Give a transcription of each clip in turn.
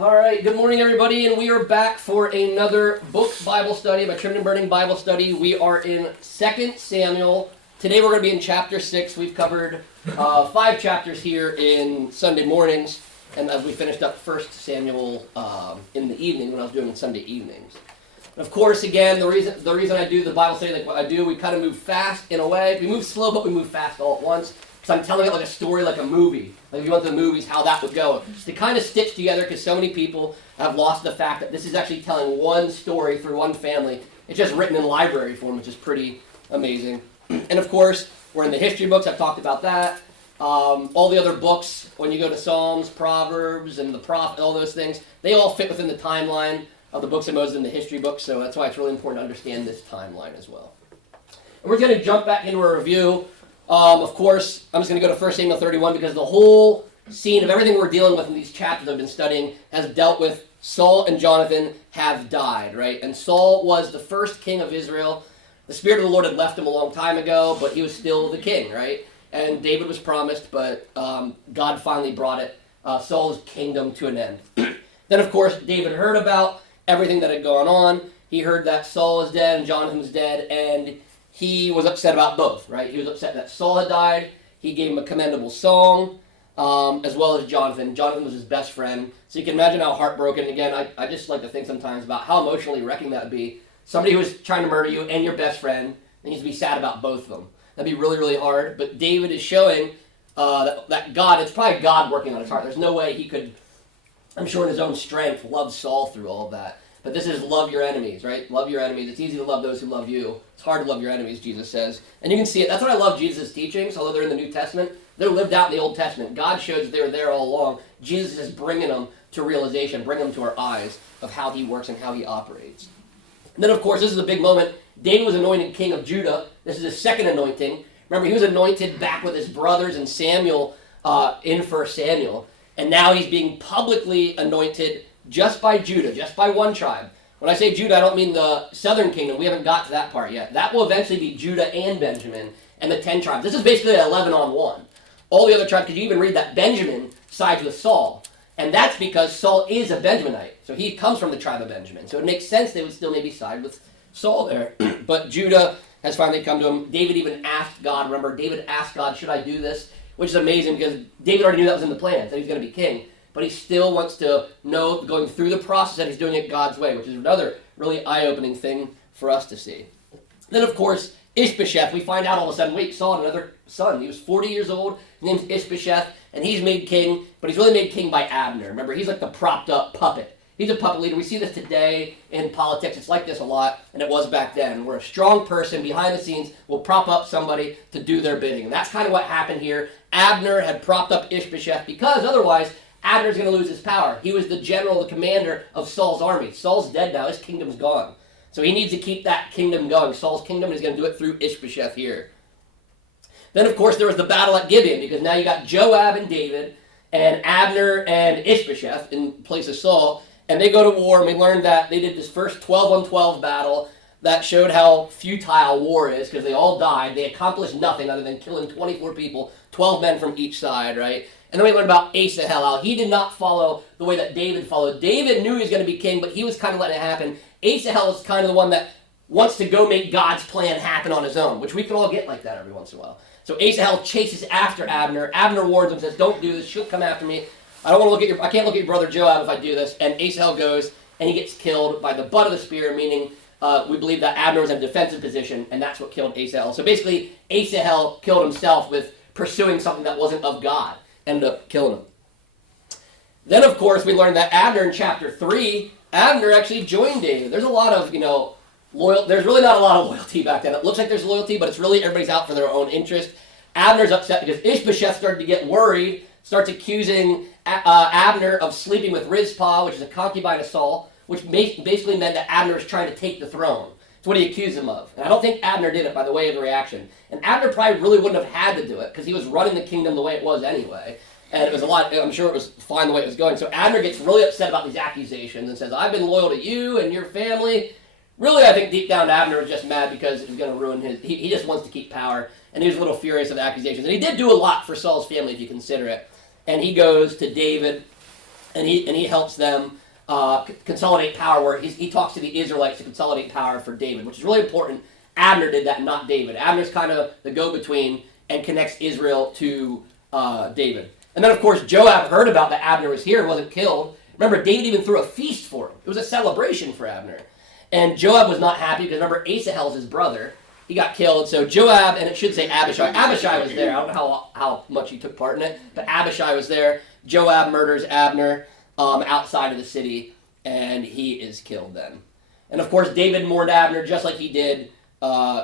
All right, good morning, everybody, and we are back for another book Bible study, my Trimmed and Burning Bible study. We are in 2 Samuel. Today we're going to be in chapter 6. We've covered 5 chapters here in Sunday mornings, and as we finished up 1 Samuel in the evening when I was doing Sunday evenings. Of course, again, the reason I do the Bible study like what I do, we kind of move fast in a way. We move slow, but we move fast all at once. So I'm telling it like a story, like a movie. Like if you went to the movies, how that would go. To kind of stitch together, because so many people have lost the fact that this is actually telling one story through one family. It's just written in library form, which is pretty amazing. And of course, we're in the history books. I've talked about that. All the other books, when you go to Psalms, Proverbs, and the Prophet, all those things, they all fit within the timeline of the books of Moses in the history books. So that's why it's really important to understand this timeline as well. And we're going to jump back into a review. Of course, I'm just going to go to 1 Samuel 31 because the whole scene of everything we're dealing with in these chapters I've been studying has dealt with Saul and Jonathan have died, right? And Saul was the first king of Israel. The Spirit of the Lord had left him a long time ago, but he was still the king, right? And David was promised, but God finally brought Saul's kingdom to an end. Then, of course, David heard about everything that had gone on. He heard that Saul is dead and Jonathan was dead, and he was upset about both, right? He was upset that Saul had died. He gave him a commendable song, as well as Jonathan. Jonathan was his best friend. So you can imagine how heartbroken. Again, I just like to think sometimes about how emotionally wrecking that would be. Somebody who was trying to murder you and your best friend, and he's to be sad about both of them. That'd be really, really hard. But David is showing that God, it's probably God working on his heart. There's no way he could, I'm sure in his own strength, love Saul through all of that. But this is love your enemies, right? Love your enemies. It's easy to love those who love you. It's hard to love your enemies, Jesus says. And you can see it. That's what I love Jesus' teachings, although they're in the New Testament. They're lived out in the Old Testament. God shows that they were there all along. Jesus is bringing them to realization, bringing them to our eyes of how he works and how he operates. And then, of course, this is a big moment. David was anointed king of Judah. This is his second anointing. Remember, he was anointed back with his brothers and Samuel in 1 Samuel. And now he's being publicly anointed just by Judah, just by one tribe. When I say Judah, I don't mean the southern kingdom. We haven't got to that part yet. That will eventually be Judah and Benjamin and the 10 tribes. This is basically 11 on 1. All the other tribes, because you even read that Benjamin sides with Saul. And that's because Saul is a Benjaminite. So he comes from the tribe of Benjamin. So it makes sense they would still maybe side with Saul there. But Judah has finally come to him. David even asked God, remember, David asked God, should I do this? Which is amazing because David already knew that was in the plans, that he was going to be king. But he still wants to know, going through the process, that he's doing it God's way, which is another really eye-opening thing for us to see. Then, of course, Ishbosheth, we find out all of a sudden, wait, Saul had another son. He was 40 years old. His name's Ishbosheth, and he's made king, but he's really made king by Abner. Remember, he's like the propped-up puppet. He's a puppet leader. We see this today in politics. It's like this a lot, and it was back then, where a strong person behind the scenes will prop up somebody to do their bidding. And that's kind of what happened here. Abner had propped up Ishbosheth because otherwise Abner's going to lose his power. He was the general, the commander of Saul's army. Saul's dead now. His kingdom's gone. So he needs to keep that kingdom going. Saul's kingdom is going to do it through Ishbosheth here. Then, of course, there was the battle at Gibeon, because now you got Joab and David and Abner and Ishbosheth in place of Saul, and they go to war, and we learned that they did this first 12-on-12 battle that showed how futile war is, because they all died. They accomplished nothing other than killing 24 people, 12 men from each side, right? And then we learned about Asahel, how he did not follow the way that David followed. David knew he was going to be king, but he was kind of letting it happen. Asahel is kind of the one that wants to go make God's plan happen on his own, which we can all get like that every once in a while. So Asahel chases after Abner. Abner warns him, says, don't do this, she'll come after me. I can't look at your brother Joab if I do this. And Asahel goes, and he gets killed by the butt of the spear, meaning we believe that Abner was in a defensive position, and that's what killed Asahel. So basically, Asahel killed himself with pursuing something that wasn't of God. Ended up killing him. Then, of course, we learned that Abner in chapter 3, Abner actually joined David. There's a lot of, there's really not a lot of loyalty back then. It looks like there's loyalty, but it's really everybody's out for their own interest. Abner's upset because Ishbosheth started to get worried, starts accusing Abner of sleeping with Rizpah, which is a concubine of Saul, which basically meant that Abner was trying to take the throne. That's what he accused him of. And I don't think Abner did it by the way of the reaction. And Abner probably really wouldn't have had to do it because he was running the kingdom the way it was anyway. And it was I'm sure it was fine the way it was going. So Abner gets really upset about these accusations and says, I've been loyal to you and your family. Really, I think deep down Abner was just mad because it was going to ruin he just wants to keep power. And he was a little furious of the accusations. And he did do a lot for Saul's family if you consider it. And he goes to David and he helps them consolidate power, where he talks to the Israelites to consolidate power for David, which is really important. Abner did that, not David. Abner's kind of the go-between and connects Israel to David. And then, of course, Joab heard about that Abner was here and wasn't killed. Remember, David even threw a feast for him. It was a celebration for Abner. And Joab was not happy because, remember, Asahel's his brother. He got killed. So Joab, and it should say Abishai. Abishai was there. I don't know how much he took part in it, but Abishai was there. Joab murders Abner outside of the city, and he is killed then. And, of course, David mourned Abner just like he did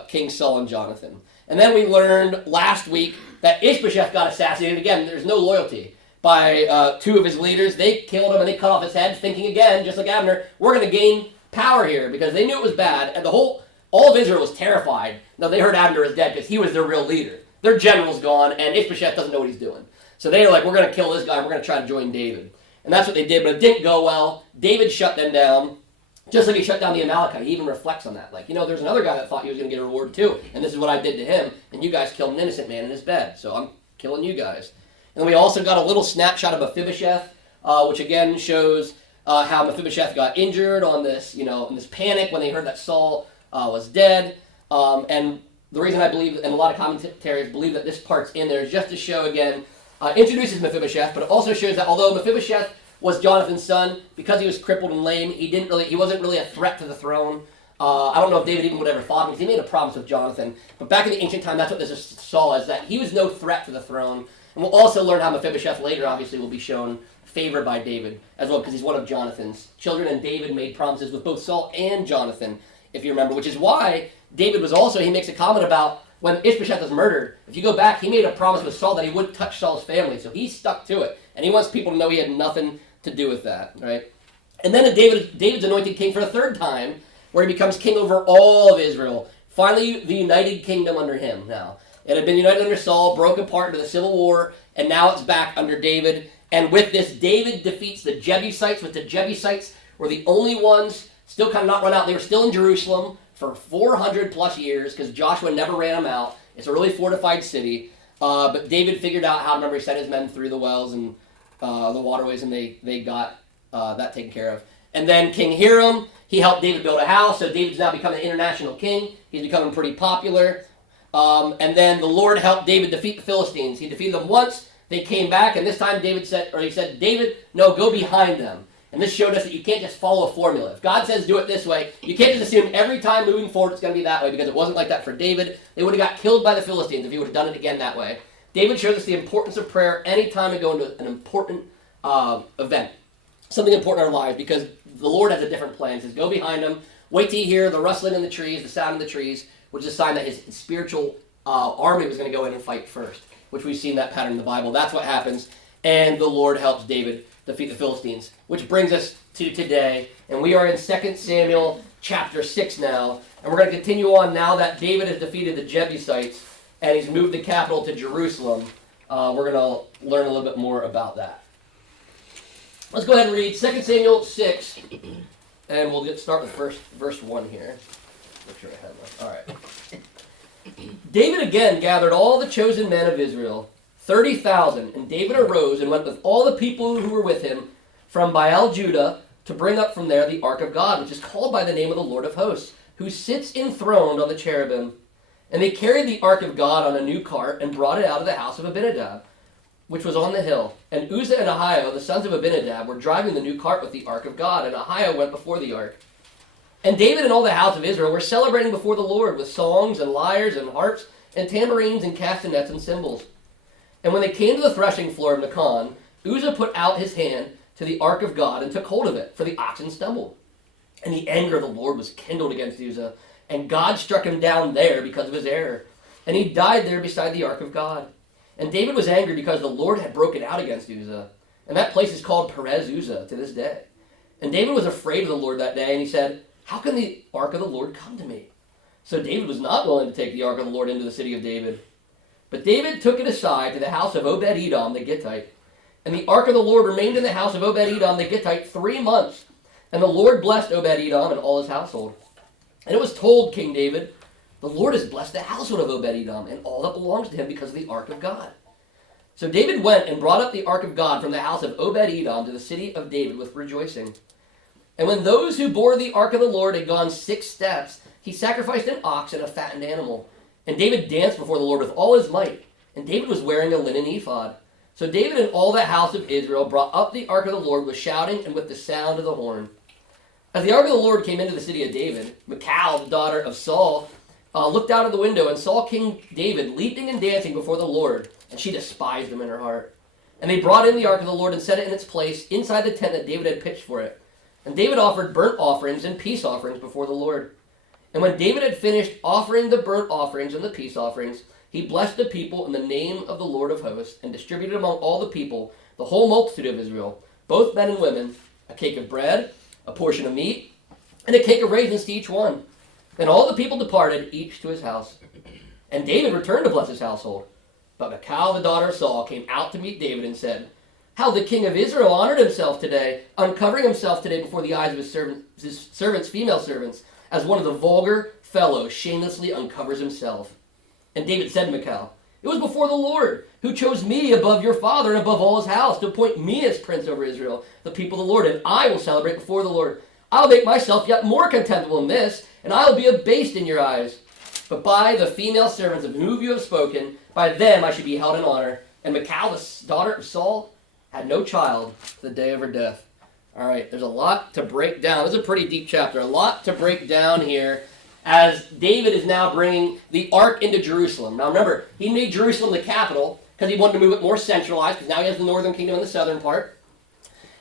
King Saul and Jonathan. And then we learned last week that Ishbosheth got assassinated. Again, there's no loyalty by two of his leaders. They killed him and they cut off his head, thinking again, just like Abner, we're going to gain power here, because they knew it was bad, and all of Israel was terrified. Now, they heard Abner is dead because he was their real leader. Their general's gone, and Ishbosheth doesn't know what he's doing. So they were like, we're going to kill this guy, and we're going to try to join David. And that's what they did, but it didn't go well. David shut them down, just like he shut down the Amalekite. He even reflects on that. Like, there's another guy that thought he was going to get a reward too, and this is what I did to him, and you guys killed an innocent man in his bed, so I'm killing you guys. And then we also got a little snapshot of Mephibosheth, which again shows how Mephibosheth got injured on this, in this panic when they heard that Saul was dead. And the reason I believe, and a lot of commentators believe that this part's in there, is just to show again, introduces Mephibosheth, but it also shows that although Mephibosheth was Jonathan's son, because he was crippled and lame, he wasn't really a threat to the throne. I don't know if David even would ever fought him, because he made a promise with Jonathan. But back in the ancient time, that's what this saw, is that he was no threat to the throne. And we'll also learn how Mephibosheth later, obviously, will be shown favored by David as well, because he's one of Jonathan's children, and David made promises with both Saul and Jonathan, if you remember, which is why David was also, he makes a comment about when Ishbosheth was murdered. If you go back, he made a promise with Saul that he wouldn't touch Saul's family, so he stuck to it, and he wants people to know he had nothing to do with that, right? And then David's anointed king for a third time, where he becomes king over all of Israel. Finally, the united kingdom under him now. It had been united under Saul, broke apart into the civil war, and now it's back under David. And with this, David defeats the Jebusites, which the Jebusites were the only ones still kind of not run out. They were still in Jerusalem for 400 plus years, because Joshua never ran them out. It's a really fortified city. But David figured out how, remember, he sent his men through the wells and the waterways, and they got that taken care of. And then King Hiram, he helped David build a house, so David's now become an international king. He's becoming pretty popular. And then the Lord helped David defeat the Philistines. He defeated them once, they came back, and this time he said, David, no, go behind them. And this showed us that you can't just follow a formula. If God says do it this way, you can't just assume every time moving forward it's going to be that way, because it wasn't like that for David. They would have got killed by the Philistines if he would have done it again that way. David shows us the importance of prayer any time we go into an important event, something important in our lives, because the Lord has a different plan. He says, go behind him, wait till you hear the rustling in the trees, the sound of the trees, which is a sign that his spiritual army was going to go in and fight first, which we've seen that pattern in the Bible. That's what happens, and the Lord helps David defeat the Philistines, which brings us to today, and we are in 2 Samuel chapter 6 now, and we're going to continue on now that David has defeated the Jebusites, and he's moved the capital to Jerusalem. We're going to learn a little bit more about that. Let's go ahead and read 2 Samuel 6, and we'll start with verse 1 here. Make sure I have that. All right. David again gathered all the chosen men of Israel, 30,000, and David arose and went with all the people who were with him from Baal Judah to bring up from there the ark of God, which is called by the name of the Lord of hosts, who sits enthroned on the cherubim. And they carried the ark of God on a new cart and brought it out of the house of Abinadab, which was on the hill. And Uzzah and Ahio, the sons of Abinadab, were driving the new cart with the ark of God, and Ahio went before the ark. And David and all the house of Israel were celebrating before the Lord with songs and lyres and harps and tambourines and castanets and cymbals. And when they came to the threshing floor of Nacon, Uzzah put out his hand to the ark of God and took hold of it, for the oxen stumbled. And the anger of the Lord was kindled against Uzzah, and God struck him down there because of his error. And he died there beside the ark of God. And David was angry because the Lord had broken out against Uzzah. And that place is called Perez Uzzah to this day. And David was afraid of the Lord that day, and he said, how can the ark of the Lord come to me? So David was not willing to take the ark of the Lord into the city of David. But David took it aside to the house of Obed-Edom the Gittite. And the ark of the Lord remained in the house of Obed-Edom the Gittite 3 months. And the Lord blessed Obed-Edom and all his household. And it was told King David, the Lord has blessed the household of Obed-Edom and all that belongs to him because of the ark of God. So David went and brought up the ark of God from the house of Obed-Edom to the city of David with rejoicing. And when those who bore the ark of the Lord had gone 6 steps, he sacrificed an ox and a fattened animal. And David danced before the Lord with all his might. And David was wearing a linen ephod. So David and all the house of Israel brought up the ark of the Lord with shouting and with the sound of the horn. As the ark of the Lord came into the city of David, Michal, the daughter of Saul, looked out of the window and saw King David leaping and dancing before the Lord, and she despised him in her heart. And they brought in the ark of the Lord and set it in its place inside the tent that David had pitched for it. And David offered burnt offerings and peace offerings before the Lord. And when David had finished offering the burnt offerings and the peace offerings, he blessed the people in the name of the Lord of hosts, and distributed among all the people, the whole multitude of Israel, both men and women, a cake of bread, a portion of meat, and a cake of raisins to each one. Then all the people departed, each to his house. And David returned to bless his household. But Michal, the daughter of Saul, came out to meet David and said, "How the king of Israel honored himself today, uncovering himself today before the eyes of his servants, female servants, as one of the vulgar fellows shamelessly uncovers himself." And David said to Michal, "It was before the Lord, who chose me above your father and above all his house, to appoint me as prince over Israel, the people of the Lord, and I will celebrate before the Lord. I'll make myself yet more contemptible than this, and I will be abased in your eyes. But by the female servants of whom you have spoken, by them I should be held in honor." And Michal, the daughter of Saul, had no child to the day of her death. All right, there's a lot to break down. This is a pretty deep chapter. A lot to break down here as David is now bringing the ark into Jerusalem. Now remember, he made Jerusalem the capital because he wanted to move it more centralized, because now he has the northern kingdom and the southern part.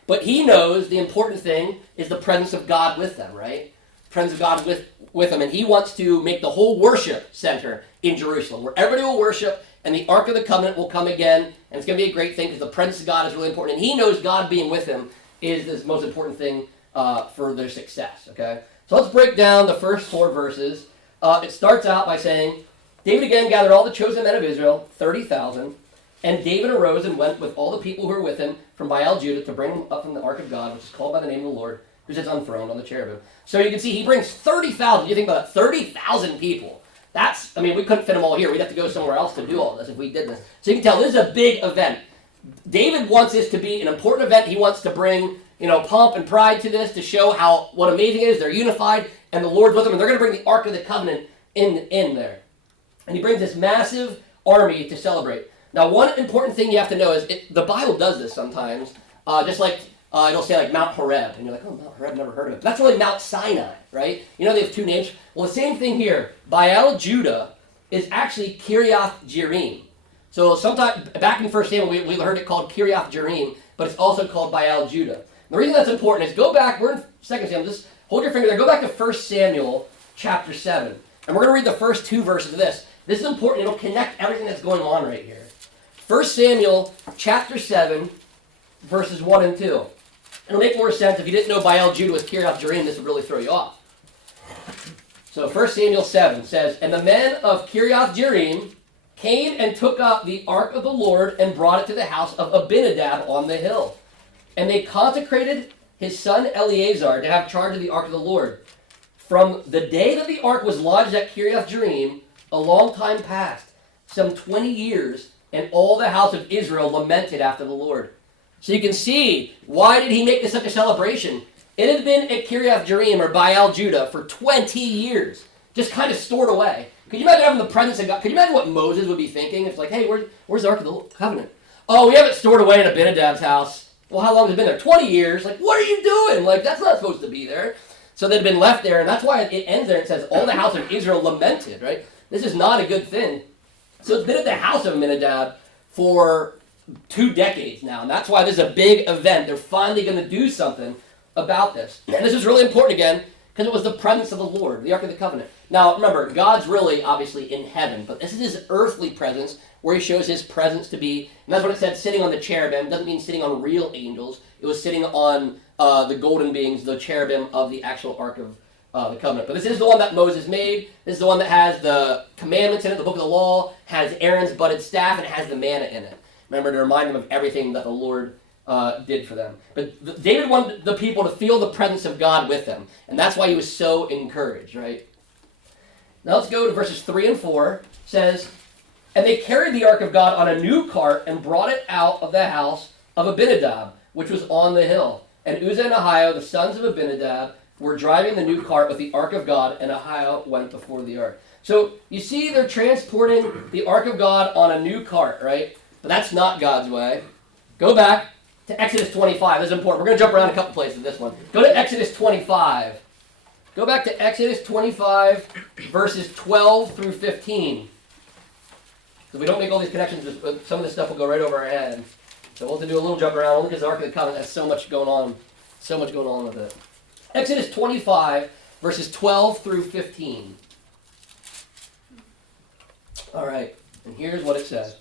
But he knows the important thing is the presence of God with them, right? Presence of God with them. And he wants to make the whole worship center in Jerusalem, where everybody will worship, and the Ark of the Covenant will come again, and it's going to be a great thing because the presence of God is really important. And he knows God being with him is the most important thing for their success, okay? So let's break down the first 4 verses. It starts out by saying, David again gathered all the chosen men of Israel, 30,000, and David arose and went with all the people who were with him from Baal Judah to bring them up from the Ark of God, which is called by the name of the Lord, who sits enthroned on the cherubim. So you can see he brings 30,000. You think about it, 30,000 people. That's, I mean, we couldn't fit them all here. We'd have to go somewhere else to do all this if we did this. So you can tell this is a big event. David wants this to be an important event. He wants to bring, pomp and pride to this to show what amazing it is. They're unified, and the Lord's with them, and they're going to bring the Ark of the Covenant in there. And he brings this massive army to celebrate. Now, one important thing you have to know is the Bible does this sometimes, just like it'll say like Mount Horeb, and you're like, oh, Mount Horeb, never heard of it. But that's really Mount Sinai, right? They have 2 names. Well, the same thing here. Baal Judah is actually Kiriath Jearim. So sometime back in 1 Samuel, we heard it called Kiriath Jearim, but it's also called Baal Judah. The reason that's important is go back, we're in 2 Samuel, just hold your finger there, go back to 1 Samuel chapter 7. And we're going to read the first 2 verses of this. This is important. It'll connect everything that's going on right here. 1 Samuel chapter 7, verses 1 and 2. It'll make more sense. If you didn't know Baal Judah was Kiriath Jearim, this would really throw you off. So 1 Samuel 7 says, "And the men of Kiriath Jearim came and took up the ark of the Lord and brought it to the house of Abinadab on the hill. And they consecrated his son Eleazar to have charge of the ark of the Lord. From the day that the ark was lodged at Kiriath Jearim, a long time passed, some 20 years, and all the house of Israel lamented after the Lord." So you can see, why did he make this such a celebration? It had been at Kiriath Jearim, or Baal Judah, for 20 years, just kind of stored away. Could you imagine having the presence of God? Could you imagine what Moses would be thinking? It's like, hey, where's the Ark of the Covenant? Oh, we have it stored away in Abinadab's house. Well, how long has it been there? 20 years. Like, what are you doing? Like, that's not supposed to be there. So they'd been left there, and that's why it ends there. It says, all the house of Israel lamented, right? This is not a good thing. So it's been at the house of Abinadab for 2 decades now, and that's why this is a big event. They're finally going to do something about this. And this is really important again, because it was the presence of the Lord, the Ark of the Covenant. Now, remember, God's really, obviously, in heaven, but this is his earthly presence, where he shows his presence to be, and that's what it said, sitting on the cherubim. It doesn't mean sitting on real angels. It was sitting on the golden beings, the cherubim of the actual Ark of the Covenant. But this is the one that Moses made. This is the one that has the commandments in it, the book of the law, has Aaron's budded staff, and has the manna in it. Remember, to remind them of everything that the Lord did for them. But David wanted the people to feel the presence of God with them, and that's why he was so encouraged, right? Now let's go to verses 3 and 4. It says, And they carried the ark of God on a new cart and brought it out of the house of Abinadab, which was on the hill. And Uzzah and Ahio, the sons of Abinadab, were driving the new cart with the ark of God, and Ahio went before the ark. So you see they're transporting the ark of God on a new cart, right? But that's not God's way. Go back to Exodus 25. This is important. We're going to jump around a couple places in this one. Go to Exodus 25. Go back to Exodus 25, verses 12 through 15. So we don't make all these connections. Some of this stuff will go right over our head. So we'll have to do a little jump around only because the Ark of the Covenant has so much going on. So much going on with it. Exodus 25, verses 12 through 15. All right, and here's what it says.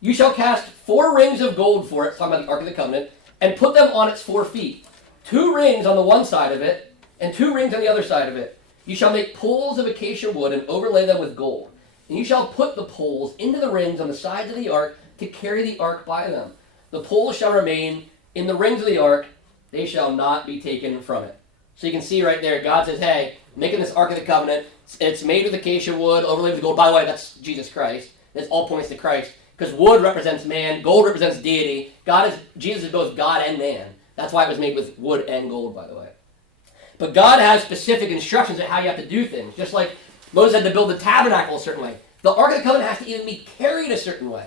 You shall cast 4 rings of gold for it, talking about the Ark of the Covenant, and put them on its 4 feet. 2 rings on the one side of it, and 2 rings on the other side of it. You shall make poles of acacia wood and overlay them with gold. And you shall put the poles into the rings on the sides of the ark to carry the ark by them. The poles shall remain in the rings of the ark. They shall not be taken from it. So you can see right there, God says, hey, making this Ark of the Covenant. It's made with acacia wood, overlaid with gold. By the way, that's Jesus Christ. This all points to Christ. Because wood represents man, gold represents deity. Jesus is both God and man. That's why it was made with wood and gold, by the way. But God has specific instructions on how you have to do things. Just like Moses had to build the tabernacle a certain way. The Ark of the Covenant has to even be carried a certain way.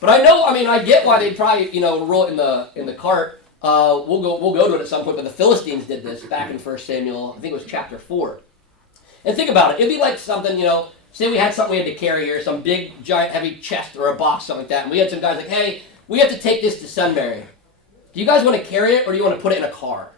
But I get why they probably, roll it in the cart. We'll go to it at some point, but the Philistines did this back in 1 Samuel, I think it was chapter 4. And think about it. It'd be like something, say we had something we had to carry here, some big, giant, heavy chest or a box, something like that, and we had some guys like, hey, we have to take this to Sunbury. Do you guys want to carry it, or do you want to put it in a car?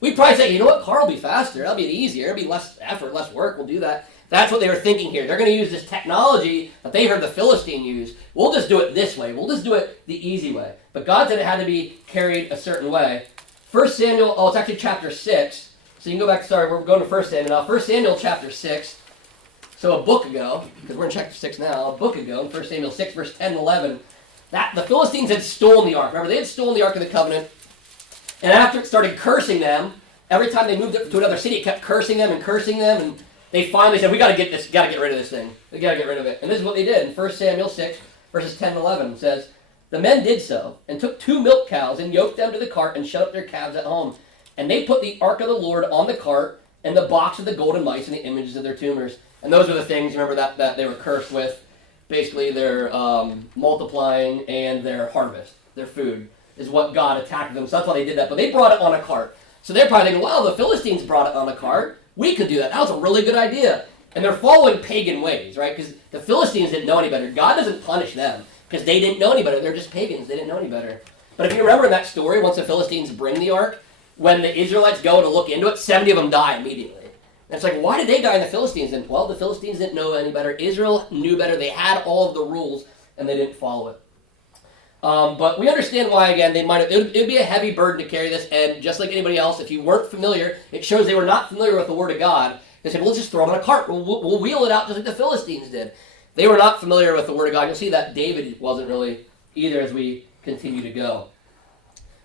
We'd probably say, you know what, car will be faster. That'll be easier. It'll be less effort, less work. We'll do that. That's what they were thinking here. They're going to use this technology that they heard the Philistine use. We'll just do it this way. We'll just do it the easy way. But God said it had to be carried a certain way. 1 Samuel, it's actually chapter 6. So you can go back, we're going to 1 Samuel now. 1 Samuel chapter 6. So a book ago, because we're in chapter 6 now, a book ago, in 1 Samuel 6, verse 10 and 11, the Philistines had stolen the ark. Remember, they had stolen the Ark of the Covenant. And after it started cursing them, every time they moved it to another city, it kept cursing them, and they finally said, we got to get rid of this thing. We got to get rid of it. And this is what they did. In 1 Samuel 6, verses 10 and 11, it says, the men did so, and took 2 milk cows, and yoked them to the cart, and shut up their calves at home. And they put the ark of the Lord on the cart, and the box of the golden mice, and the images of their tumors. And those are the things, remember, that they were cursed with. Basically, their multiplying and their harvest, their food, is what God attacked them. So that's why they did that. But they brought it on a cart. So they're probably thinking, well, the Philistines brought it on a cart. We could do that. That was a really good idea. And they're following pagan ways, right? Because the Philistines didn't know any better. God doesn't punish them because they didn't know any better. They're just pagans. They didn't know any better. But if you remember in that story, once the Philistines bring the ark, when the Israelites go to look into it, 70 of them die immediately. And it's like, why did they die and the Philistines didn't? Well, the Philistines didn't know any better. Israel knew better. They had all of the rules, and they didn't follow it. But we understand why, again, it would be a heavy burden to carry this, and just like anybody else, if you weren't familiar, it shows they were not familiar with the Word of God. They said, well, let's just throw them on a cart. We'll wheel it out just like the Philistines did. They were not familiar with the Word of God. You'll see that David wasn't really either as we continue to go.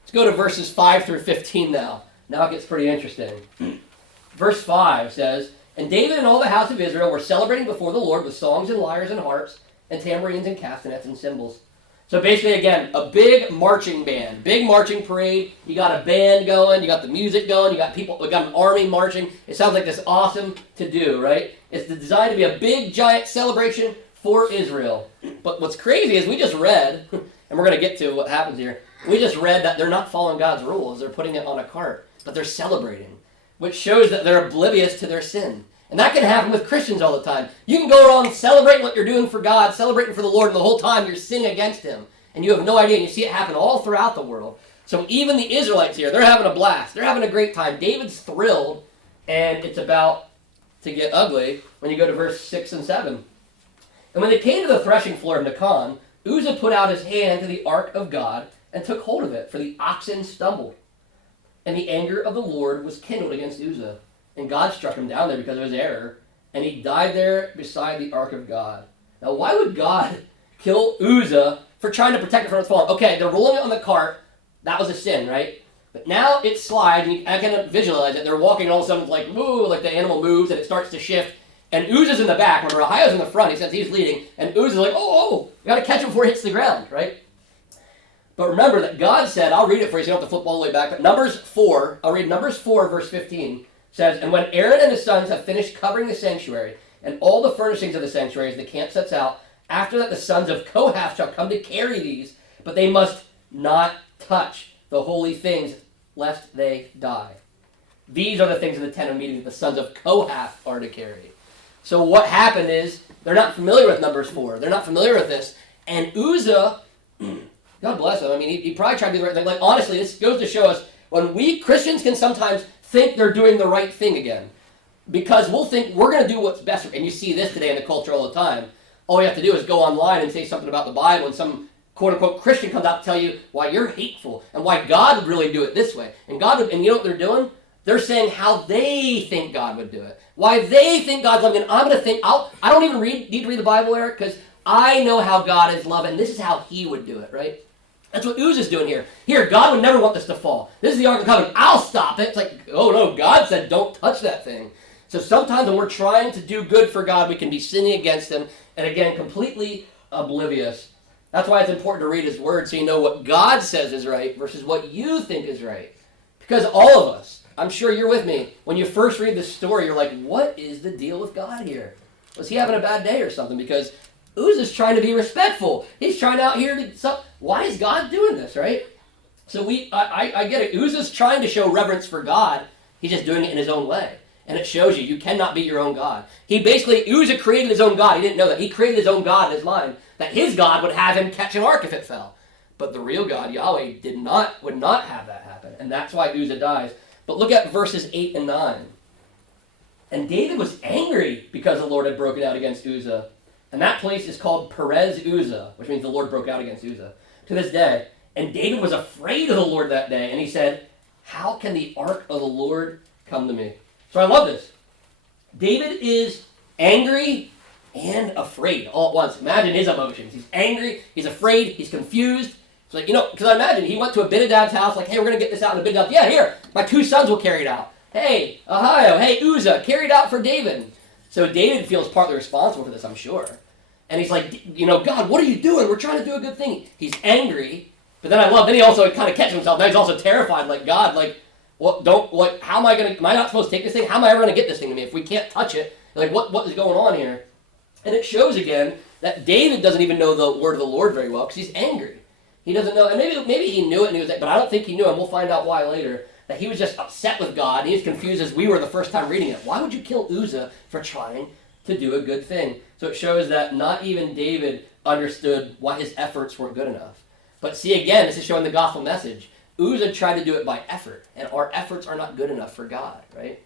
Let's go to verses 5 through 15 now. Now it gets pretty interesting. Verse 5 says, and David and all the house of Israel were celebrating before the Lord with songs and lyres and harps and tambourines and castanets and cymbals. So basically, again, a big marching band, big marching parade. You got a band going, you got the music going, you got an army marching. It sounds like this awesome to do, right? It's designed to be a big, giant celebration for Israel. But what's crazy is we just read, and we're going to get to what happens here, we just read that they're not following God's rules. They're putting it on a cart, but they're celebrating, which shows that they're oblivious to their sin. And that can happen with Christians all the time. You can go around celebrating what you're doing for God, celebrating for the Lord, and the whole time you're sinning against Him. And you have no idea. And you see it happen all throughout the world. So even the Israelites here, they're having a blast. They're having a great time. David's thrilled, and it's about to get ugly when you go to verse 6 and 7. And when they came to the threshing floor of Nacon, Uzzah put out his hand to the ark of God and took hold of it, for the oxen stumbled. And the anger of the Lord was kindled against Uzzah. And God struck him down there because of his error, and he died there beside the ark of God. Now, why would God kill Uzzah for trying to protect it from its falling? Okay, they're rolling it on the cart. That was a sin, right? But now it slides, and I can visualize it. They're walking, and all of a sudden, it's like, woo, like the animal moves, and it starts to shift. And Uzzah's in the back. Remember, Ahio's in the front. He says he's leading. And Uzzah's like, oh, you got to catch him before he hits the ground, right? But remember that God said, I'll read it for you so you don't have to flip all the way back, but Numbers 4, I'll read Numbers 4, verse 15, says, and when Aaron and his sons have finished covering the sanctuary and all the furnishings of the sanctuary as the camp sets out, after that the sons of Kohath shall come to carry these, but they must not touch the holy things, lest they die. These are the things in the tent of meeting that the sons of Kohath are to carry. So what happened is, they're not familiar with Numbers 4. They're not familiar with this. And Uzzah, God bless him, I mean, he probably tried to do the right thing. Like, honestly, this goes to show us, when we Christians can sometimes think they're doing the right thing again, because we'll think we're going to do what's best. And you see this today in the culture all the time. All you have to do is go online and say something about the Bible, and some quote-unquote Christian comes out to tell you why you're hateful and why God would really do it this way. And and you know what they're doing? They're saying how they think God would do it. Why they think God's loving. And I'm going to think, I don't even need to read the Bible, Eric, because I know how God is loving. This is how he would do it, right? That's what Uzzah's doing here. Here, God would never want this to fall. This is the Ark of the Covenant. I'll stop it. It's like, oh no, God said don't touch that thing. So sometimes when we're trying to do good for God, we can be sinning against him, and again, completely oblivious. That's why it's important to read his word so you know what God says is right versus what you think is right. Because all of us, I'm sure you're with me, when you first read this story, you're like, what is the deal with God here? Was he having a bad day or something? Because Uzzah's trying to be respectful. He's trying out here to... Why is God doing this, right? So I get it. Uzzah's trying to show reverence for God. He's just doing it in his own way. And it shows you cannot be your own God. Uzzah created his own God. He didn't know that. He created his own God in his mind, that his God would have him catch an ark if it fell. But the real God, Yahweh, would not have that happen. And that's why Uzzah dies. But look at verses 8 and 9. And David was angry because the Lord had broken out against Uzzah. And that place is called Perez Uzzah, which means the Lord broke out against Uzzah, to this day. And David was afraid of the Lord that day. And he said, how can the ark of the Lord come to me? So I love this. David is angry and afraid all at once. Imagine his emotions. He's angry, he's afraid, he's confused. It's like, because I imagine he went to Abinadab's house, like, hey, we're going to get this out. And Abinadab, yeah, here, my 2 sons will carry it out. Hey, Ahio, hey, Uzzah, carry it out for David. So David feels partly responsible for this, I'm sure. And he's like, God, what are you doing? We're trying to do a good thing. He's angry, but then then he also kind of catches himself. Now he's also terrified, like, God, like, how am I not supposed to take this thing? How am I ever going to get this thing to me if we can't touch it? Like, what is going on here? And it shows again that David doesn't even know the word of the Lord very well because he's angry. He doesn't know, and maybe he knew it, but I don't think he knew, and we'll find out why later, that he was just upset with God. He was confused as we were the first time reading it. Why would you kill Uzzah for trying to do a good thing? So it shows that not even David understood why his efforts weren't good enough. But see, again, this is showing the gospel message. Uzzah tried to do it by effort, and our efforts are not good enough for God, right?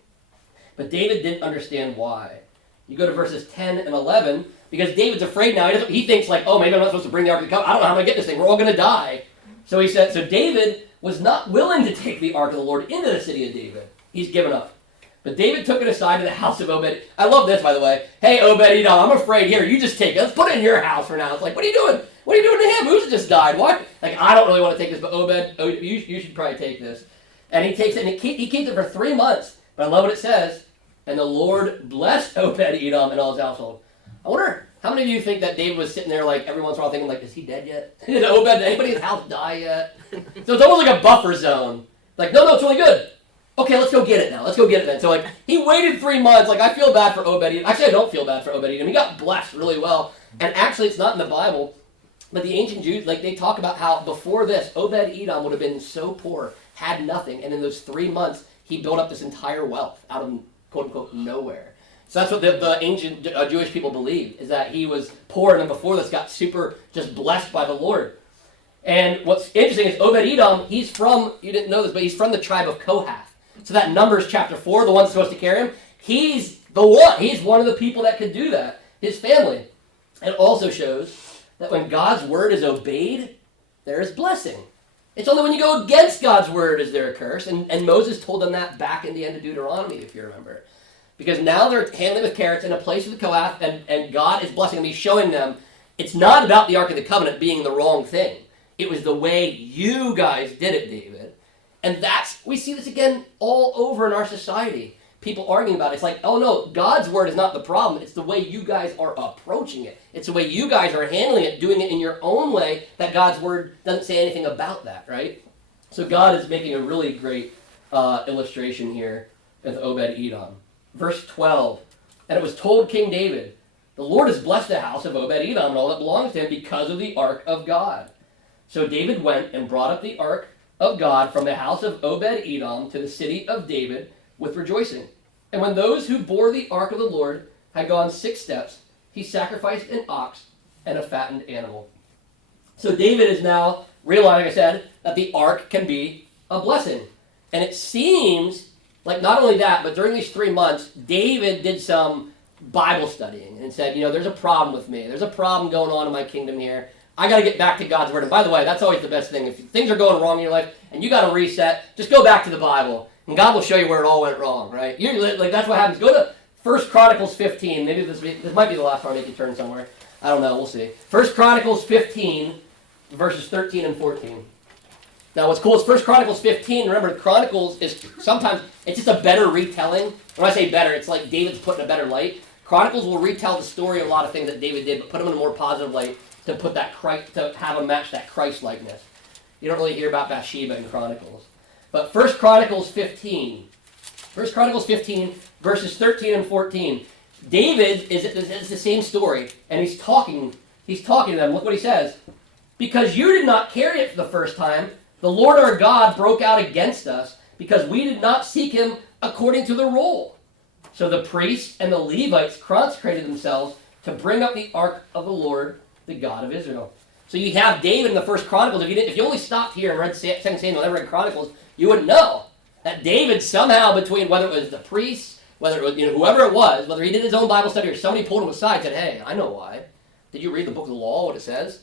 But David didn't understand why. You go to verses 10 and 11, because David's afraid now. He thinks like, oh, maybe I'm not supposed to bring the Ark of the Covenant. I don't know how I'm going to get this thing. We're all going to die. So David was not willing to take the Ark of the Lord into the city of David. He's given up. But David took it aside to the house of Obed. I love this, by the way. Hey, Obed-Edom, I'm afraid. Here, you just take it. Let's put it in your house for now. It's like, what are you doing? What are you doing to him? Uzzah just died. What? Like, I don't really want to take this, but Obed, you should probably take this. And he takes it, and he keeps it for 3 months. But I love what it says. And the Lord blessed Obed-Edom and all his household. I wonder, how many of you think that David was sitting there, like, every once in a while thinking, like, is he dead yet? Did anybody in his house die yet? So it's almost like a buffer zone. Like, no, it's really good. Okay, let's go get it now. Let's go get it then. So, like, he waited 3 months. Like, I feel bad for Obed-Edom. Actually, I don't feel bad for Obed-Edom. He got blessed really well. And actually, it's not in the Bible, but the ancient Jews, like, they talk about how before this, Obed-Edom would have been so poor, had nothing, and in those 3 months, he built up this entire wealth out of, quote-unquote, nowhere. So that's what the ancient Jewish people believed, is that he was poor, and then before this got super just blessed by the Lord. And what's interesting is Obed-Edom, he's from, you didn't know this, but he's from the tribe of Kohath. So that Numbers chapter 4, the one supposed to carry him, he's the one. He's one of the people that could do that, his family. It also shows that when God's word is obeyed, there is blessing. It's only when you go against God's word is there a curse. And Moses told them that back in the end of Deuteronomy, if you remember. Because now they're handling with carrots in a place with the Kohath, and God is blessing them. He's showing them it's not about the Ark of the Covenant being the wrong thing. It was the way you guys did it, David. And we see this again all over in our society. people arguing about it. It's like, oh no, God's word is not the problem. It's the way you guys are approaching it. It's the way you guys are handling it, doing it in your own way, that God's word doesn't say anything about that, right? So God is making a really great illustration here with Obed-Edom. Verse 12, and it was told King David, the Lord has blessed the house of Obed-Edom and all that belongs to him because of the ark of God. So David went and brought up the ark of God from the house of Obed-Edom to the city of David with rejoicing. And when those who bore the ark of the Lord had gone 6 steps, he sacrificed an ox and a fattened animal. So David is now realizing, like I said, that the ark can be a blessing. And it seems like not only that, but during these 3 months, David did some Bible studying and said, there's a problem with me. There's a problem going on in my kingdom here. I got to get back to God's word. And by the way, that's always the best thing. If things are going wrong in your life and you got to reset, just go back to the Bible. And God will show you where it all went wrong, right? That's what happens. Go to 1 Chronicles 15. Maybe this might be the last time I make you turn somewhere. I don't know. We'll see. 1 Chronicles 15, verses 13 and 14. Now, what's cool is 1 Chronicles 15. Remember, Chronicles is sometimes, it's just a better retelling. When I say better, it's like David's put in a better light. Chronicles will retell the story of a lot of things that David did, but put them in a more positive light to put that to have them match that Christ-likeness. You don't really hear about Bathsheba in Chronicles. But 1 Chronicles 15, verses 13 and 14. David is the same story, and he's talking to them. Look what he says. Because you did not carry it for the first time, the Lord our God broke out against us, because we did not seek him according to the roll. So the priests and the Levites consecrated themselves to bring up the ark of the Lord, the God of Israel. So you have David in the First Chronicles. If you only stopped here and read 2 Samuel, never read Chronicles, you wouldn't know that David somehow, between whether it was the priests, whether it was whoever it was, whether he did his own Bible study or somebody pulled him aside and said, hey, I know why. Did you read the book of the law, what it says?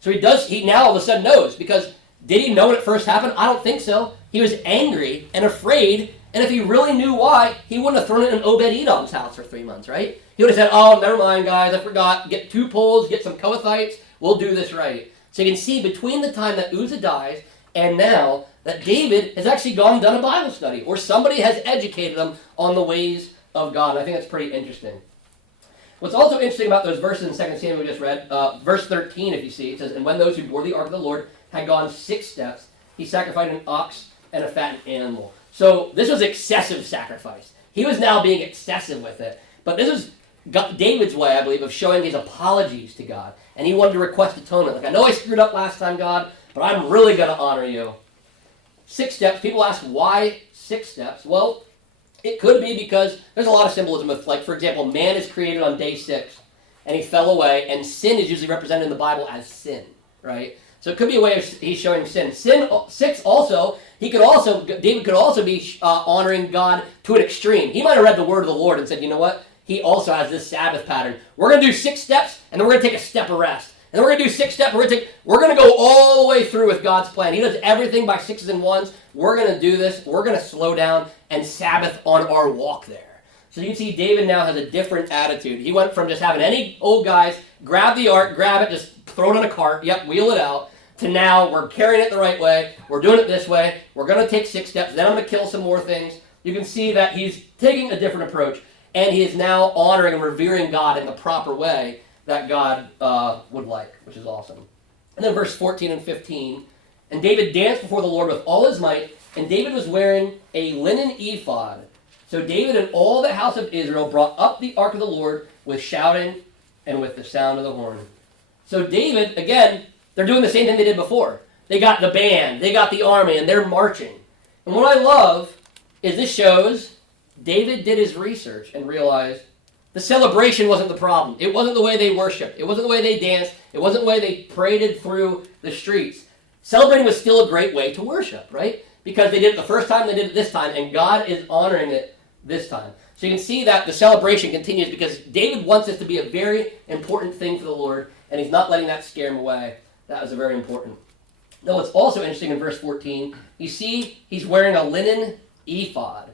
So he now all of a sudden knows, because did he know when it first happened? I don't think so. He was angry and afraid, and if he really knew why, he wouldn't have thrown it in Obed-Edom's house for 3 months, right? He would have said, oh, never mind, guys, I forgot. Get 2 poles, get some Kohathites, we'll do this right. So you can see between the time that Uzzah dies and now that David has actually gone and done a Bible study, or somebody has educated him on the ways of God. I think that's pretty interesting. What's also interesting about those verses in 2 Samuel we just read, verse 13, if you see, it says, and when those who bore the ark of the Lord had gone 6 steps, he sacrificed an ox and a fattened animal. So this was excessive sacrifice. He was now being excessive with it. But this is David's way, I believe, of showing his apologies to God. And he wanted to request atonement. Like, I know I screwed up last time, God, but I'm really going to honor you. 6 steps. People ask, why 6 steps? Well, it could be because there's a lot of symbolism with, like, for example, man is created on day 6, and he fell away, and sin is usually represented in the Bible as sin, right? So it could be a way of he's showing sin. 6 also, David could also be honoring God to an extreme. He might have read the word of the Lord and said, you know what? He also has this Sabbath pattern. We're going to do 6 steps, and then we're going to take a step of rest. And then we're going to do 6 steps, we're going to go all the way through with God's plan. He does everything by 6s and 1s. We're going to do this. We're going to slow down and Sabbath on our walk there. So you can see David now has a different attitude. He went from just having any old guys grab the ark, grab it, just throw it in a cart, wheel it out, to now we're carrying it the right way. We're doing it this way. We're going to take 6 steps. Then I'm going to kill some more things. You can see that he's taking a different approach. And he is now honoring and revering God in the proper way that God would like, which is awesome. And then verse 14 and 15. And David danced before the Lord with all his might, and David was wearing a linen ephod. So David and all the house of Israel brought up the ark of the Lord with shouting and with the sound of the horn. So David, again, they're doing the same thing they did before. They got the band, they got the army, and they're marching. And what I love is this shows David did his research and realized the celebration wasn't the problem. It wasn't the way they worshiped. It wasn't the way they danced. It wasn't the way they paraded through the streets. Celebrating was still a great way to worship, right? Because they did it the first time, they did it this time, and God is honoring it this time. So you can see that the celebration continues because David wants this to be a very important thing for the Lord, and he's not letting that scare him away. That was very important. Now what's also interesting in verse 14, you see he's wearing a linen ephod.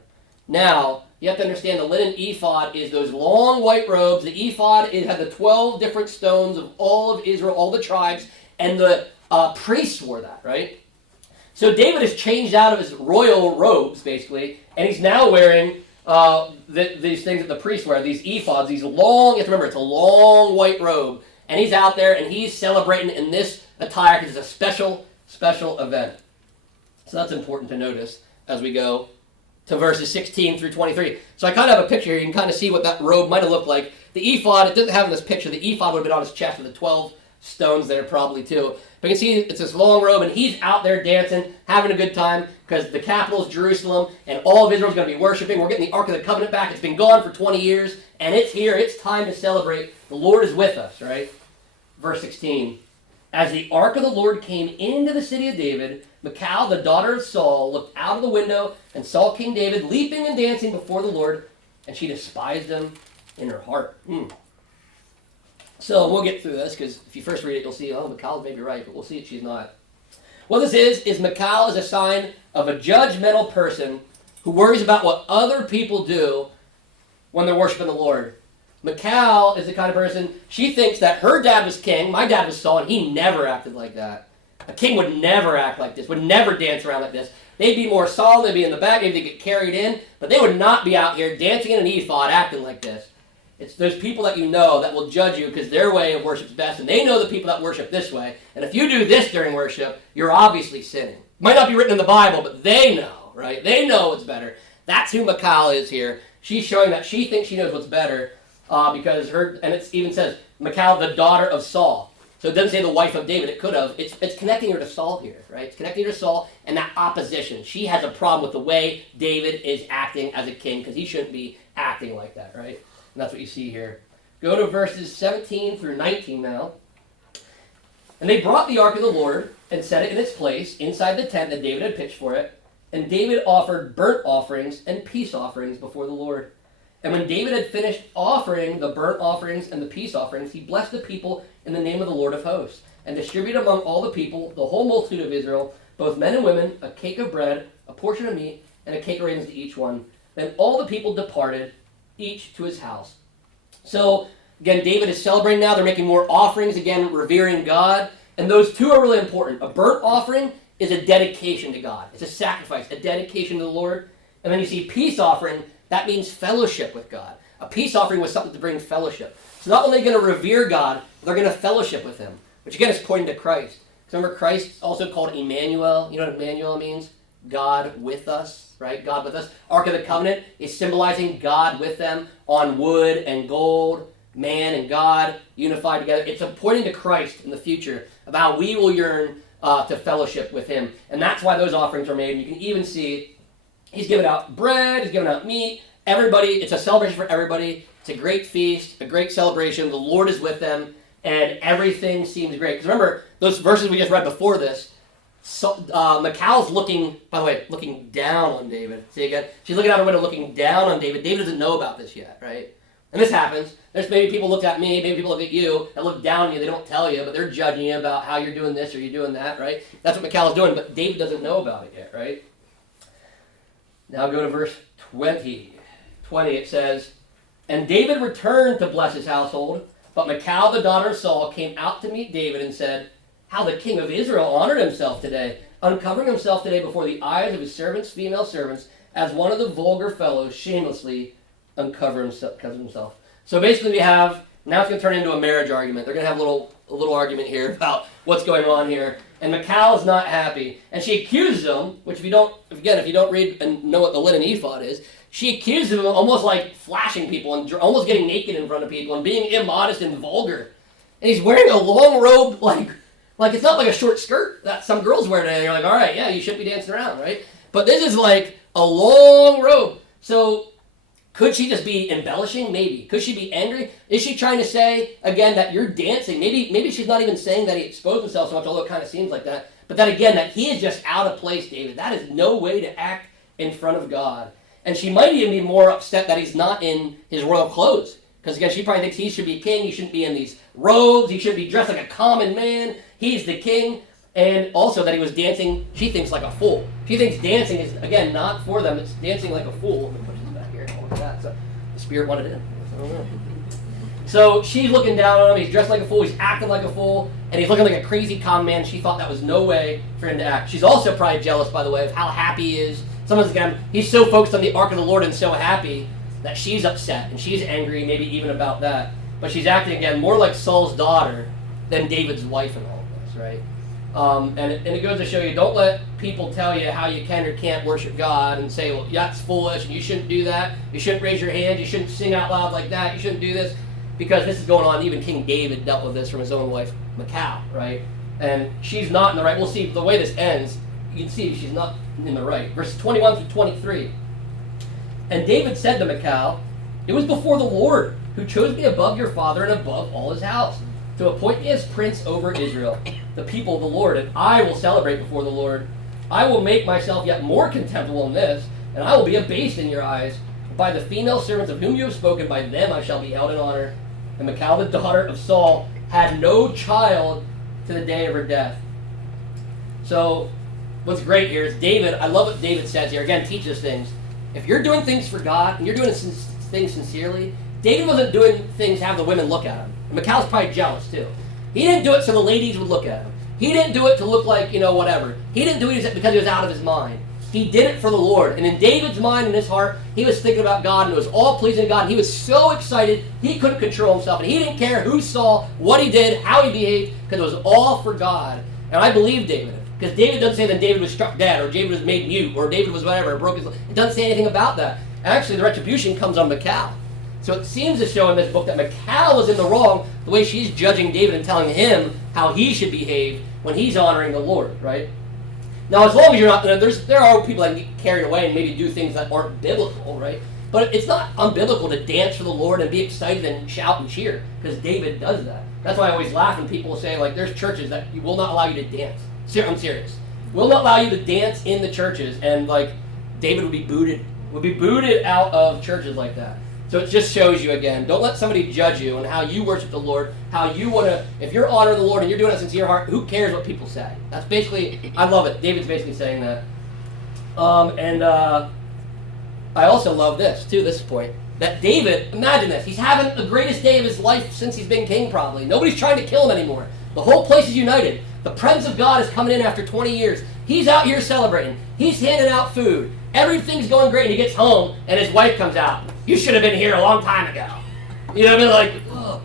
Now, you have to understand the linen ephod is those long white robes. The ephod had the 12 different stones of all of Israel, all the tribes, and the priests wore that, right? So David has changed out of his royal robes, basically, and he's now wearing these things that the priests wear, these ephods, these long, you have to remember, it's a long white robe. And he's out there and he's celebrating in this attire because it's a special, special event. So that's important to notice as we go to verses 16 through 23. So I kind of have a picture here. You can kind of see what that robe might have looked like. The ephod, it doesn't have in this picture, the ephod would have been on his chest with the 12 stones there probably too. But you can see it's this long robe and he's out there dancing, having a good time because the capital is Jerusalem and all of Israel's going to be worshiping. We're getting the Ark of the Covenant back. It's been gone for 20 years and it's here. It's time to celebrate. The Lord is with us, right? Verse 16. As the Ark of the Lord came into the city of David, Michal, the daughter of Saul, looked out of the window and saw King David leaping and dancing before the Lord, and she despised him in her heart. So we'll get through this, because if you first read it, you'll see, oh, Michal's maybe right, but we'll see that she's not. What this is Michal is a sign of a judgmental person who worries about what other people do when they're worshiping the Lord. Michal is the kind of person, she thinks that her dad was king, my dad was Saul, and he never acted like that. A king would never act like this, would never dance around like this. They'd be more solemn, they'd be in the back, maybe they'd get carried in, but they would not be out here dancing in an ephod, acting like this. It's those people that you know that will judge you because their way of worship is best, and they know the people that worship this way. And if you do this during worship, you're obviously sinning. Might not be written in the Bible, but they know, right? They know what's better. That's who Michal is here. She's showing that she thinks she knows what's better because her, and it even says, Michal, the daughter of Saul. So it doesn't say the wife of David. It could have. It's connecting her to Saul here, right? It's connecting her to Saul and that opposition. She has a problem with the way David is acting as a king because he shouldn't be acting like that, right? And that's what you see here. Go to verses 17 through 19 now. And they brought the ark of the Lord and set it in its place inside the tent that David had pitched for it. And David offered burnt offerings and peace offerings before the Lord. And when David had finished offering the burnt offerings and the peace offerings, he blessed the people in the name of the Lord of hosts, and distributed among all the people, the whole multitude of Israel, both men and women, a cake of bread, a portion of meat, and a cake of raisins to each one. Then all the people departed, each to his house. So, again, David is celebrating now. They're making more offerings, again, revering God. And those two are really important. A burnt offering is a dedication to God. It's a sacrifice, a dedication to the Lord. And then you see peace offering. That means fellowship with God. A peace offering was something to bring fellowship. So not only are they going to revere God, they're going to fellowship with him, which again is pointing to Christ. Because remember, Christ is also called Emmanuel. You know what Emmanuel means? God with us, right? God with us. Ark of the Covenant is symbolizing God with them on wood and gold, man and God unified together. It's pointing to Christ in the future about how we will yearn to fellowship with him. And that's why those offerings are made. And you can even see he's giving out bread, he's giving out meat. Everybody, it's a celebration for everybody. It's a great feast, a great celebration. The Lord is with them, and everything seems great. Because remember, those verses we just read before this, Michal's looking, by the way, looking down on David. See again? She's looking out her window looking down on David. David doesn't know about this yet, right? And this happens. There's maybe people look at me, maybe people look at you, and look down on you. They don't tell you, but they're judging you about how you're doing this or you're doing that, right? That's what Michal is doing, but David doesn't know about it yet, right? Now go to verse 20. 20, it says, And David returned to bless his household, but Michal, the daughter of Saul, came out to meet David and said, How the king of Israel honored himself today, uncovering himself today before the eyes of his servants, female servants, as one of the vulgar fellows shamelessly uncovers himself. So basically we have, now it's going to turn into a marriage argument. They're going to have a little argument here about what's going on here. And Michal is not happy. And she accuses him, which if you don't read and know what the linen ephod is, she accuses him of almost like flashing people and almost getting naked in front of people and being immodest and vulgar. And he's wearing a long robe, like it's not like a short skirt that some girls wear today. And you're like, all right, yeah, you shouldn't be dancing around, right? But this is like a long robe. So could she just be embellishing? Maybe. Could she be angry? Is she trying to say, again, that you're dancing? Maybe she's not even saying that he exposed himself so much, although it kind of seems like that. But that, again, that he is just out of place, David. That is no way to act in front of God. And she might even be more upset that he's not in his royal clothes. Because, again, she probably thinks he should be king. He shouldn't be in these robes. He shouldn't be dressed like a common man. He's the king. And also that he was dancing, she thinks, like a fool. She thinks dancing is, again, not for them. It's dancing like a fool. Let me put this back here. Look at that. So the Spirit wanted it in. I don't know. So she's looking down on him. He's dressed like a fool. He's acting like a fool. And he's looking like a crazy common man. She thought that was no way for him to act. She's also probably jealous, by the way, of how happy he is Someone's again, he's so focused on the ark of the Lord and so happy that she's upset and she's angry, maybe even about that. But she's acting again more like Saul's daughter than David's wife in all of this, right? And it goes to show you, don't let people tell you how you can or can't worship God and say, well, that's foolish and you shouldn't do that. You shouldn't raise your hand. You shouldn't sing out loud like that. You shouldn't do this. Because this is going on. Even King David dealt with this from his own wife, Michal, right? And she's not in the right. We'll see the way this ends. You can see she's not in the right. Verses 21 through 23. And David said to Michal, "It was before the Lord who chose me above your father and above all his house, to appoint me as prince over Israel, the people of the Lord, and I will celebrate before the Lord. I will make myself yet more contemptible in this, and I will be abased in your eyes. By the female servants of whom you have spoken, by them I shall be held in honor." And Michal, the daughter of Saul, had no child to the day of her death. So, what's great here is David, I love what David says here, again, teaches things. If you're doing things for God, and you're doing things sincerely, David wasn't doing things to have the women look at him. And Michal's probably jealous too. He didn't do it so the ladies would look at him. He didn't do it to look like, whatever. He didn't do it because he was out of his mind. He did it for the Lord. And in David's mind and his heart, he was thinking about God, and it was all pleasing to God. And he was so excited, he couldn't control himself. And he didn't care who saw, what he did, how he behaved, because it was all for God. And I believe David. Because David doesn't say that David was struck dead, or David was made mute, or David was whatever, broke his leg. It doesn't say anything about that. Actually, the retribution comes on Michal. So it seems to show in this book that Michal was in the wrong, the way she's judging David and telling him how he should behave when he's honoring the Lord, right? Now, as long as you're not, there are people that get carried away and maybe do things that aren't biblical, right? But it's not unbiblical to dance for the Lord and be excited and shout and cheer, because David does that. That's why I always laugh when people say, like, there's churches that will not allow you to dance. I'm serious. Will not allow you to dance in the churches, and like David would be booted out of churches like that. So it just shows you again, don't let somebody judge you on how you worship the Lord, how you want to, if you're honoring the Lord and you're doing it since your heart, who cares what people say? That's basically, I love it. David's basically saying that. I also love this, too, this point, that David, imagine this, he's having the greatest day of his life since he's been king probably. Nobody's trying to kill him anymore. The whole place is united. The presence of God is coming in after 20 years. He's out here celebrating. He's handing out food. Everything's going great, and he gets home, and his wife comes out. "You should have been here a long time ago." You know what I mean? Like, ugh.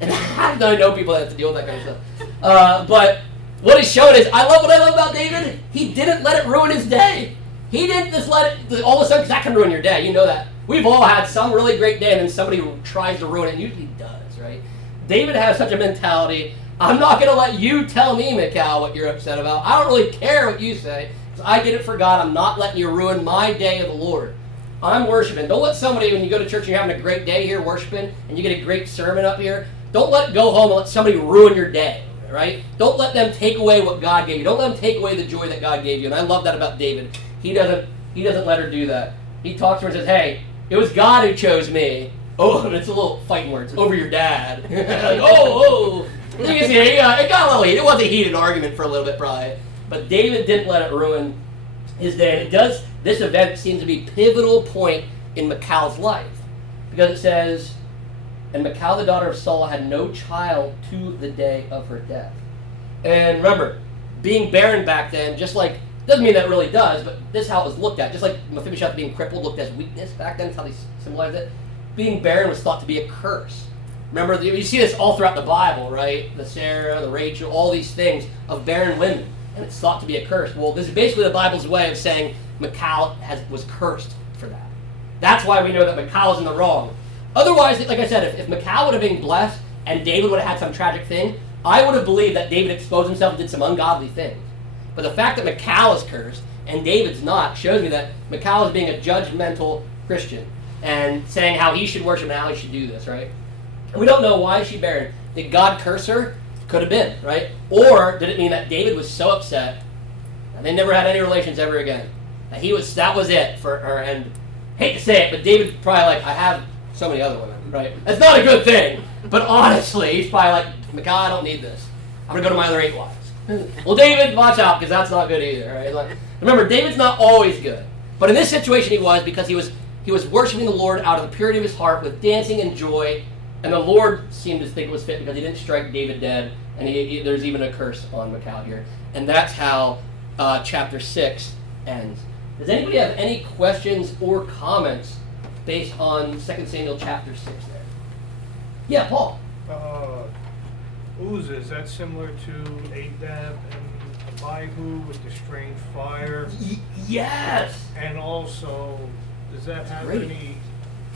And I know people that have to deal with that kind of stuff. But what he's showing is, what I love about David, he didn't let it ruin his day. He didn't just let it, all of a sudden, because that can ruin your day. You know that. We've all had some really great day, and then somebody tries to ruin it, and usually does, right? David has such a mentality. I'm not going to let you tell me, Michal, what you're upset about. I don't really care what you say. I did it for God. I'm not letting you ruin my day of the Lord. I'm worshiping. Don't let somebody, when you go to church and you're having a great day here worshiping, and you get a great sermon up here, don't let it go home and let somebody ruin your day, right? Don't let them take away what God gave you. Don't let them take away the joy that God gave you. And I love that about David. He doesn't let her do that. He talks to her and says, "Hey, it was God who chose me." Oh, and it's a little fighting words. Over your dad. Like, oh. You can see it got a little heated. It was a heated argument for a little bit, probably. But David didn't let it ruin his day. And this event seems to be a pivotal point in Michal's life. Because it says, "And Michal, the daughter of Saul, had no child to the day of her death." And remember, being barren back then, just like, doesn't mean that it really does, but this is how it was looked at. Just like Mephibosheth being crippled looked as weakness back then, that's how they symbolized it. Being barren was thought to be a curse. Remember, you see this all throughout the Bible, right? The Sarah, the Rachel, all these things of barren women. And it's thought to be a curse. Well, this is basically the Bible's way of saying Michal was cursed for that. That's why we know that Michal is in the wrong. Otherwise, like I said, if Michal would have been blessed and David would have had some tragic thing, I would have believed that David exposed himself and did some ungodly things. But the fact that Michal is cursed and David's not shows me that Michal is being a judgmental Christian and saying how he should worship and how he should do this, right? We don't know why she barren. Did God curse her? Could have been, right? Or did it mean that David was so upset and they never had any relations ever again? That was it for her. And hate to say it, but David's probably like, I have so many other women, right? That's not a good thing. But honestly, he's probably like, Michal, I don't need this. I'm going to go to my other 8 wives. Well, David, watch out, because that's not good either, right? Like, remember, David's not always good. But in this situation he was, because he was worshiping the Lord out of the purity of his heart with dancing and joy. And the Lord seemed to think it was fit because he didn't strike David dead. And there's even a curse on Michal here. And that's how chapter 6 ends. Does anybody have any questions or comments based on 2 Samuel chapter 6 there? Yeah, Paul. Uzzah, is that similar to Adab and Abihu with the strange fire? Yes! And also, does that have Great. any,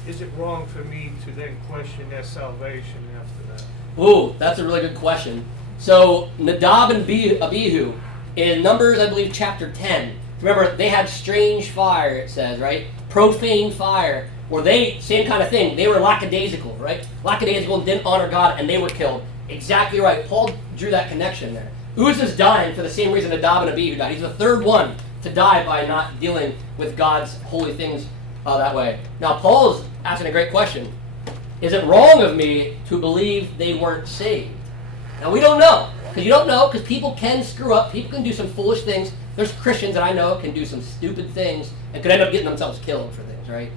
is it wrong for me to then question their salvation after that? Ooh, that's a really good question. So, Nadab and Abihu, in Numbers, I believe, chapter 10, remember, they had strange fire, it says, right? Profane fire. Or they, same kind of thing, they were lackadaisical, right? Lackadaisical and didn't honor God, and they were killed. Exactly right. Paul drew that connection there. Uzzah's dying for the same reason Nadab and Abihu died. He's the third one to die by not dealing with God's holy things that way. Now, Paul's asking a great question. Is it wrong of me to believe they weren't saved? Now, we don't know. Because you don't know, because people can screw up. People can do some foolish things. There's Christians that I know can do some stupid things and could end up getting themselves killed for things, right?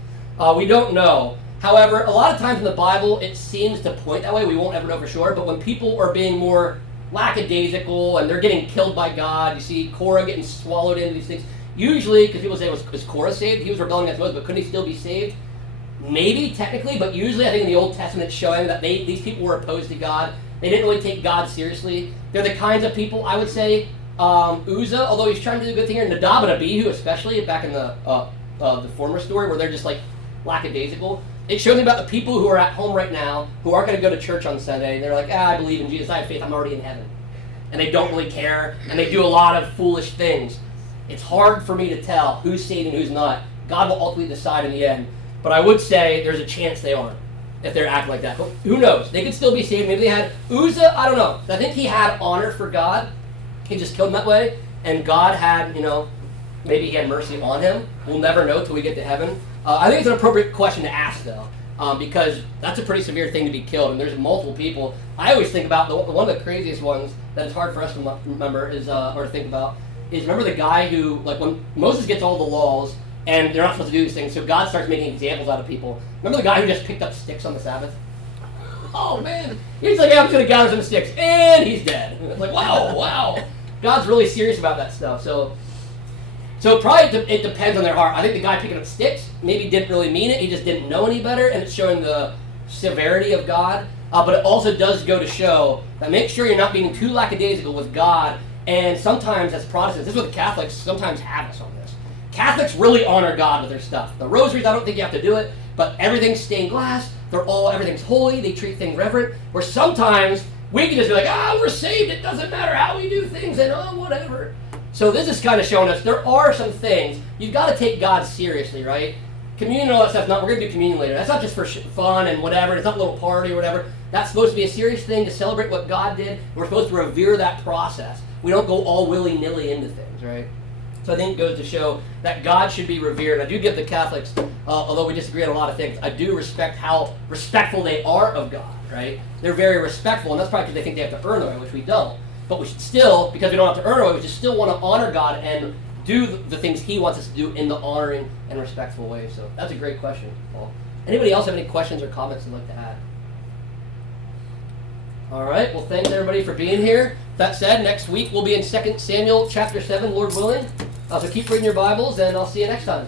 We don't know. However, a lot of times in the Bible, it seems to point that way. We won't ever know for sure. But when people are being more lackadaisical and they're getting killed by God, you see Korah getting swallowed into these things. Usually, because people say, was Korah saved? He was rebelling against Moses, but couldn't he still be saved? Maybe, technically, but usually I think in the Old Testament it's showing that these people were opposed to God. They didn't really take God seriously. They're the kinds of people, I would say, Uzzah, although he's trying to do a good thing here, Nadab and Abihu especially, back in the former story, where they're just like lackadaisical. It shows me about the people who are at home right now, who aren't going to go to church on Sunday, and they're like, I believe in Jesus, I have faith, I'm already in heaven. And they don't really care, and they do a lot of foolish things. It's hard for me to tell who's saved and who's not. God will ultimately decide in the end. But I would say there's a chance they aren't, if they're acting like that. But who knows? They could still be saved. Maybe they had Uzzah, I don't know. I think he had honor for God. He just killed him that way. And God had, maybe he had mercy on him. We'll never know till we get to heaven. I think it's an appropriate question to ask, though, because that's a pretty severe thing to be killed. And there's multiple people. I always think about one of the craziest ones that is hard for us to remember is, or to think about, is remember the guy who, like when Moses gets all the laws, and they're not supposed to do these things, so God starts making examples out of people. Remember the guy who just picked up sticks on the Sabbath? Oh, man. He's like, I'm just going to gather some sticks, and he's dead. It's like, wow. God's really serious about that stuff. So probably it depends on their heart. I think the guy picking up sticks maybe didn't really mean it. He just didn't know any better, and it's showing the severity of God. But it also does go to show that make sure you're not being too lackadaisical with God. And sometimes as Protestants, this is what the Catholics sometimes have us on this. Catholics really honor God with their stuff. The rosaries, I don't think you have to do it, but everything's stained glass. Everything's holy. They treat things reverent. Where sometimes we can just be like, we're saved. It doesn't matter how we do things, and whatever. So this is kind of showing us there are some things you've got to take God seriously, right? Communion and all that stuff. We're going to do communion later. That's not just for fun and whatever. It's not a little party or whatever. That's supposed to be a serious thing to celebrate what God did. We're supposed to revere that process. We don't go all willy-nilly into things, right? So I think it goes to show that God should be revered. I do give the Catholics, although we disagree on a lot of things, I do respect how respectful they are of God, right? They're very respectful, and that's probably because they think they have to earn their way, which we don't. But we should still, because we don't have to earn our way, we should still want to honor God and do the things He wants us to do in the honoring and respectful way. So that's a great question, Paul. Anybody else have any questions or comments they'd like to add? All right, well, thanks everybody for being here. That said, next week we'll be in 2 Samuel chapter 7, Lord willing. So keep reading your Bibles, and I'll see you next time.